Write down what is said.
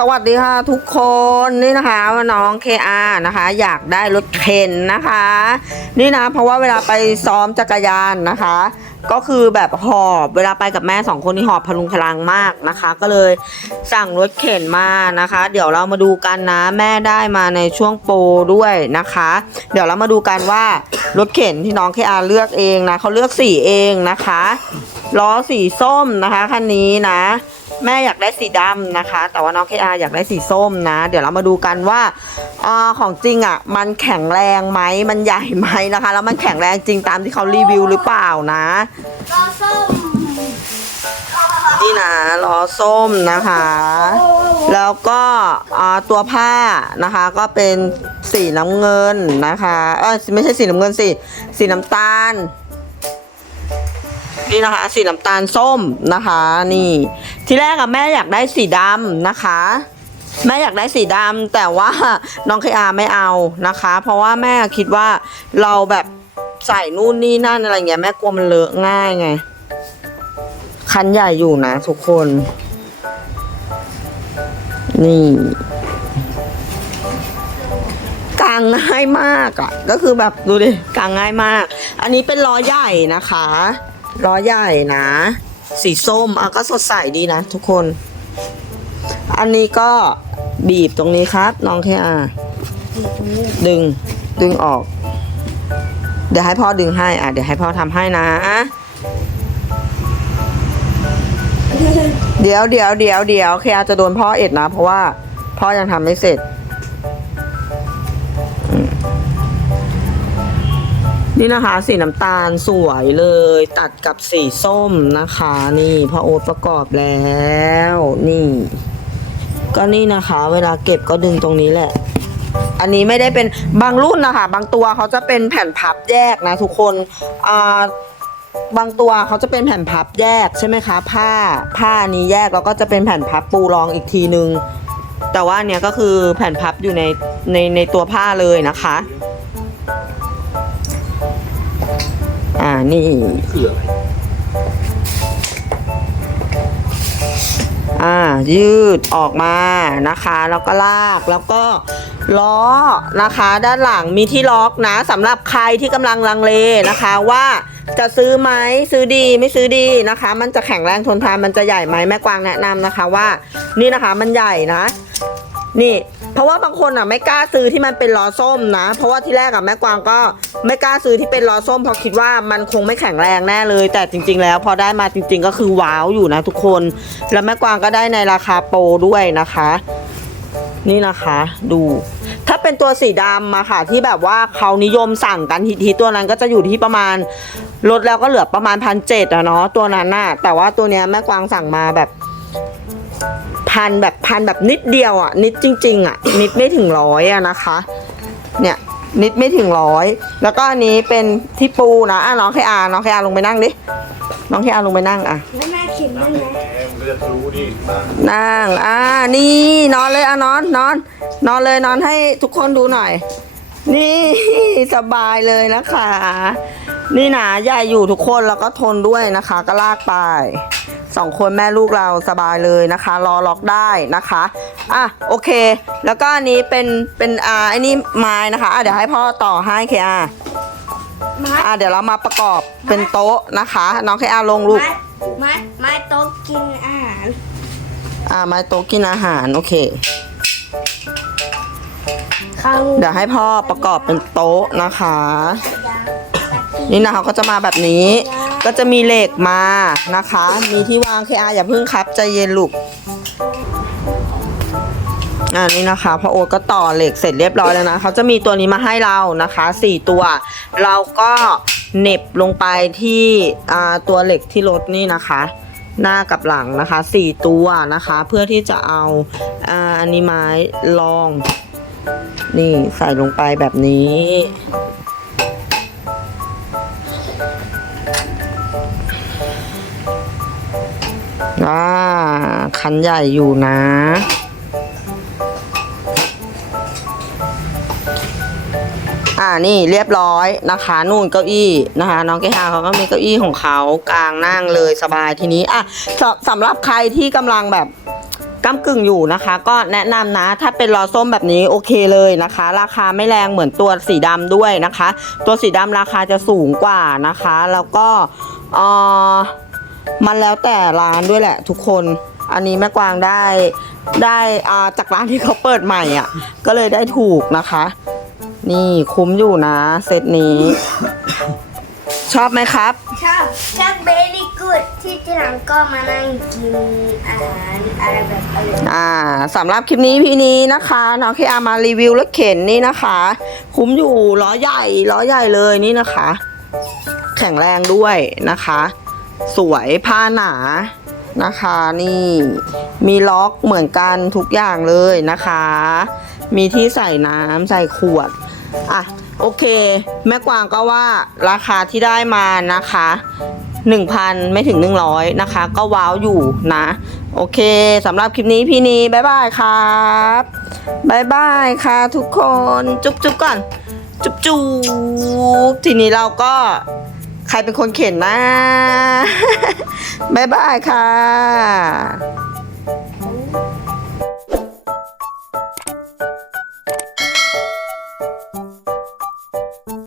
สวัสดีค่ะทุกคนนี่นะคะว่าน้องเคอานะคะ อยากได้รถเข็นนะคะ นี่นะเพราะว่าเวลาไปซ้อมจักรยานนะคะ ก็คือแบบหอบเวลาไปกับแม่สองคนนี่หอบพลุงพลังมากนะคะ ก็เลยสั่งรถเข็นมานะคะ เดี๋ยวเรามาดูกันนะแม่ได้มาในช่วงโปรด้วยนะคะ เดี๋ยวเรามาดูกันว่ารถเข็นที่น้องเคอาเลือกเองนะเขาเลือกสีเองนะคะล้อสีส้มนะคะคันนี้นะ แม่อยากได้สีดำนะคะ แต่ว่าน้องเคอาอยากได้สีส้มนะ เดี๋ยวเรามาดูกันว่าอของจริงอะ มันแข็งแรงไหมมันใหญ่ไหมนะคะ แล้วมันแข็งแรงจริงตามที่เขารีวิวหรือเปล่านะก็ส้มนี่นะล้อส้มนะคะ แล้วก็ตัวผ้านะคะ ก็เป็นสีน้ำเงินนะคะ เออไม่ใช่สีน้ำเงินสิสีน้ำตาล นี่นะคะ สีน้ำตาลส้มนะคะ นี่ ที่แรกอะแม่อยากได้สีดำนะคะ แม่อยากได้สีดำแต่ว่าน้องเคอาไม่เอานะคะ เพราะว่าแม่คิดว่าเราแบบใส่นู่นนี่นั่นอะไรเงี้ยแม่กลัวมันเลอะง่ายไง คันใหญ่อยู่นะทุกคน นี่กางง่ายมากอะ่ะ ก็คือแบบดูดิกางง่ายมาก อันนี้เป็นล้อใหญ่นะคะ ล้อใหญ่นะ สีส้มอะก็สดใสดีนะทุกคน อันนี้ก็บีบตรงนี้ครับ น้องแค่อะดึงดึงออก เดี๋ยวให้พ่อดึงให้ อะ เดี๋ยวให้พ่อทำให้นะเดี๋ยวเดี๋ยวเดี๋ยวเดี๋ยวเคอาจะโดนพ่อเอ็ดนะ เพราะว่าพ่อยังทำไม่เสร็จ นี่นะคะ สีน้ำตาลสวยเลยตัดกับสีส้มนะคะ นี่พอโอ๊ตประกอบแล้ว นี่ ก็นี่นะคะ เวลาเก็บก็ดึงตรงนี้แหละ อันนี้ไม่ได้เป็นบางรุ่นนะคะ บางตัวเขาจะเป็นแผ่นพับแยกนะ ทุกคนอ่าบางตัวเขาจะเป็นแผ่นพับแยกใช่ไหมคะ ผ้าผ้านี้แยกแล้วก็จะเป็นแผ่นพับปูรองอีกทีนึง แต่ว่าเนี้ยก็คือแผ่นพับอยู่ในในในตัวผ้าเลยนะคะ นี่ คืออะไรอ่า ยืดออกมานะคะ แล้วก็ลากแล้วก็ล้อนะคะ ด้านหลังมีที่ล็อกนะสำหรับใครที่กำลังลังเลนะคะว่าจะซื้อไหมซื้อดีไม่ซื้อดีนะคะ มันจะแข็งแรงทนทานมันจะใหญ่ไหมแม่กวางแนะนำนะคะว่า นี่นะคะมันใหญ่นะ นี่ เพราะว่าบางคนอะไม่กล้าซื้อที่มันเป็นล้อส้มนะ เพราะว่าที่แรกอะแม่กวางก็ไม่กล้าซื้อที่เป็นล้อส้มเพราะคิดว่ามันคงไม่แข็งแรงแน่เลย แต่จริง ๆ แล้วพอได้มาจริง ๆ ก็คือว้าวอยู่นะทุกคน แล้วแม่กวางก็ได้ในราคาโปรด้วยนะคะ นี่นะคะดู ถ้าเป็นตัวสีดำมาค่ะ ที่แบบว่าเขานิยมสั่งกันทีๆตัวนั้นก็จะอยู่ที่ประมาณลดแล้วก็เหลือประมาณพันเจ็ดอะเนาะตัวนั้นน่ะแต่ว่าตัวเนี้ยแม่กวางสั่งมาแบบ พันแบบพันแบบนิดเดียวอะ นิดจริง ๆ อะ นิดไม่ถึงร้อยอะนะคะ เนี่ยนิดไม่ถึงร้อย แล้วก็อันนี้เป็นที่ปูนะอะน้องแค่อาน้องแค่อาลงไปนั่งดิ น้องแค่อาลงไปนั่งอะ แล้วแม่เข็มได้ไหมแอมก็จะรู้ดิบ้างนั่ง อ่า นี่นอนเลยอะนอนนอน นอนเลยนอนให้ทุกคนดูหน่อย นี่ สบายเลยนะคะ นี่นะใหญ่อยู่ทุกคนแล้วก็ทนด้วยนะคะ ก็ลากไป สองคนแม่ลูกเราสบายเลยนะคะรอล็อกได้นะคะอะโอเค แล้วก็อันนี้เป็นเป็นอ่าไอ้นี่ไม้นะคะอะเดี๋ยวให้พ่อต่อให้เคอาไม้อะเดี๋ยวเรามาประกอบเป็นโต๊ะนะคะ น้องเคอาลงลูกไม้ไม้ไม้โต๊ะกินอาหารอ่าไม้โต๊ะกินอาหารโอเคข้างเดี๋ยวให้พ่อประกอบเป็นโต๊ะนะคะ นี่นะคะก็จะมาแบบนี้ ก็จะมีเหล็กมานะคะ มีที่วางเคอาอย่าเพิ่งครับใจเย็นลูกอ่านี่นะคะพอโอ๊ตก็ต่อเหล็กเสร็จเรียบร้อยแล้วนะเขาจะมีตัวนี้มาให้เรานะคะสี่ตัว เราก็เน็บลงไปที่ตัวเหล็กที่รถนี่นะคะ หน้ากับหลังนะคะสี่ตัวนะคะ เพื่อที่จะเอาอ่าอันนี้ไม้รอง นี่ใส่ลงไปแบบนี้ คันใหญ่อยู่นะ อ่านี่เรียบร้อยนะคะ นู่นเก้าอี้นะคะ น้องเกฮาเขาก็มีเก้าอี้ของเขากลางนั่งเลยสบายทีนี้อะสสำหรับใครที่กำลังแบบก้ากึ่งอยู่นะคะ ก็แนะนำนะ ถ้าเป็นล้อส้มแบบนี้โอเคเลยนะคะ ราคาไม่แรงเหมือนตัวสีดำด้วยนะคะ ตัวสีดำราคาจะสูงกว่านะคะ แล้วก็เออมันแล้วแต่ร้านด้วยแหละทุกคน อันนี้แม่กวางได้ได้อ่าจากร้านที่เขาเปิดใหม่อะ ก็เลยได้ถูกนะคะ นี่คุ้มอยู่นะเซตนี้ ชอบไหมครับ ชอบชอบเบลี่กูดที่ที่หลังก็มานั่งกินอาหารอะไรแบบอะไรอ่าสำหรับคลิปนี้พี่นี้นะคะ น้องเคอามารีวิวรถเข็นนี่นะคะ คุ้มอยู่ล้อใหญ่ล้อใหญ่เลยนี่นะคะ แข็งแรงด้วยนะคะ สวยผ้าหนา นะคะนี่มีล็อกเหมือนกันทุกอย่างเลยนะคะ มีที่ใส่น้ำใส่ขวดอะโอเค แม่กวางก็ว่าราคาที่ได้มานะคะ 1,000 ไม่ถึง 100 นะคะ ก็ว้าวอยู่นะ โอเคสำหรับคลิปนี้พี่นีบ๊ายบายครับบ๊ายบายค่ะทุกคน จุ๊บจุ๊บก่อน จุ๊บจุ๊บทีนี้เราก็ ใครเป็นคนเข็นนะ บ๊ายบายค่ะ